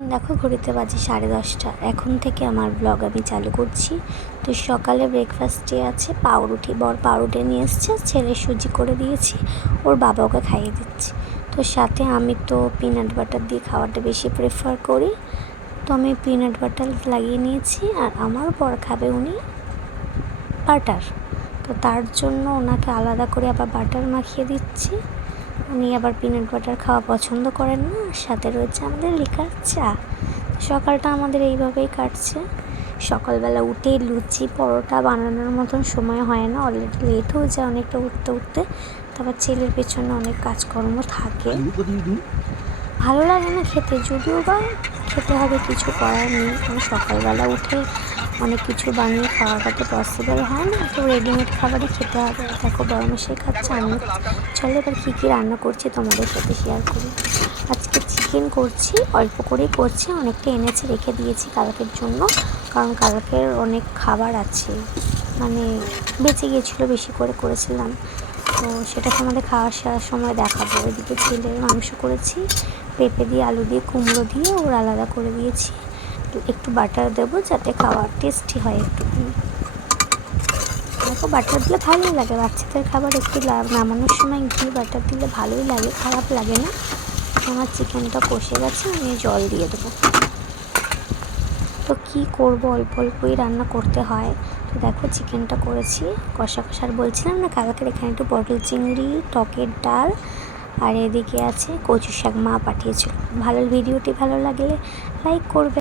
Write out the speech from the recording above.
দেখো, ঘড়িতে বাজে সাড়ে দশটা। এখন থেকে আমার ব্লগ আমি চালু করছি। তো সকালে ব্রেকফাস্টে আছে পাউরুটি। বর পাউরুটি নিয়ে এসছে, ছেলে সুজি করে দিয়েছি, ওর বাবা ওকে খাইয়ে দিচ্ছি। তো সাথে আমি তো পিনাট বাটার দিয়ে খাওয়াটা বেশি প্রেফার করি। তো আমি পিনাট বাটার লাগিয়ে নিয়েছি আর আমার বর খাবে উনি বাটার তো তার জন্য ওনাকে আলাদা করে আবার বাটার মাখিয়ে দিচ্ছি। উনি আবার পিনাট বাটার খাওয়া পছন্দ করেন না সাথে রয়েছে আমাদের লিকার চা। সকালটা আমাদের এইভাবেই কাটছে। সকালবেলা উঠে লুচি পরোটা বানানোর মতন সময় হয় না অলরেডি লেট হয়ে যায় অনেকটা উঠতে উঠতে। তারপর ছেলের পেছনে অনেক কাজকর্ম থাকে। ভালো লাগে না খেতে যদিও বা খেতে হবে কিছু করার নেই। কারণ সকালবেলা উঠে অনেক কিছু বানিয়ে খাওয়াটা তো পসিবল হয় না। তো রেডিমেড খাবারই খেতে হবে। দেখো বরমশাই খাচ্ছে আমি। চলো এবার কী কী রান্না করছি তোমাদের সাথে শেয়ার করি। আজকে চিকেন করছি, অল্প করেই করছি, অনেকটা এনেছে রেখে দিয়েছি কালকের জন্য। কারণ কালকের অনেক খাবার আছে। মানে বেঁচে গিয়েছিল, বেশি করে করেছিলাম। তো সেটা তোমাদের খাওয়ার সারার সময় দেখাবো। এদিকে ছেলের মাংস করেছি, পেঁপে দিয়ে, আলু দিয়ে, কুমড়ো দিয়ে, ওর আলাদা করে দিয়েছি। একটু বাটার দেবো যাতে খাওয়ার টেস্টি হয় একটু। দেখো বাটার দিলে ভালোই লাগে। বাচ্চাদের খাবার একটু নামানোর সময় ঘি বাটার দিলে ভালোই লাগে, খারাপ লাগে না। আমার চিকেনটা কষে গেছে, আমি জল দিয়ে দেবো। তো কী করব? অল্প অল্পই রান্না করতে হয়। তো দেখো চিকেনটা করেছি। কষা কষার বলছিলাম না কালকের এখানে একটু পটল চিংড়ি, টকের ডাল, আর এদিকে আছে কচু শাক মা পাঠিয়েছিল। ভালো ভিডিওটি ভালো লাগলে লাইক করবে।